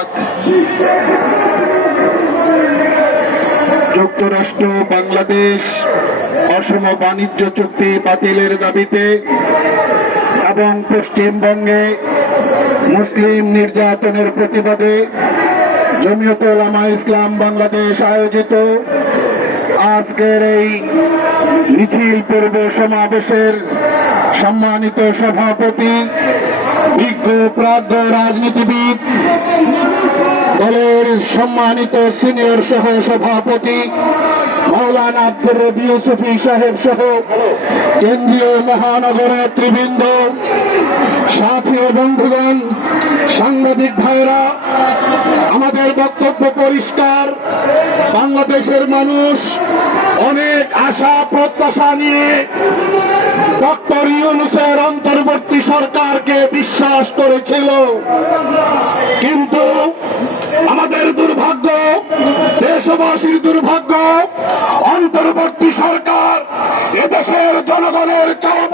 ধন্যবাদ। যুক্তরাষ্ট্র বাংলাদেশ অসম বাণিজ্য চুক্তি বাতিলের দাবিতে এবং পশ্চিমবঙ্গে মুসলিম নির্যাতনের প্রতিবাদে জমিয়তুল উলামা ইসলাম বাংলাদেশ আয়োজিত আজকের এই মিছিল পূর্ব সমাবেশের সম্মানিত সভাপতি, বিজ্ঞ প্রাজ্ঞ রাজনীতিবিদ, দলের সম্মানিত সিনিয়র সহ সভাপতি মাওলানা আব্দুর রবি ইউসুফী সাহেব সহ কেন্দ্রীয় মহানগর নেতৃবৃন্দ, সাথী ও বন্ধুগণ, সাংবাদিক ভাইরা, আমাদের বক্তব্য পরিষ্কার। বাংলাদেশের মানুষ অনেক আশা প্রত্যাশা নিয়ে ডক্টর ইউনূসের অন্তর্বর্তী সরকারকে বিশ্বাস করেছিল, কিন্তু আমাদের দুর্ভাগ্য, দেশবাসীর দুর্ভাগ্য, অন্তর্বর্তী সরকার এদেশের জনগণের চাওয়া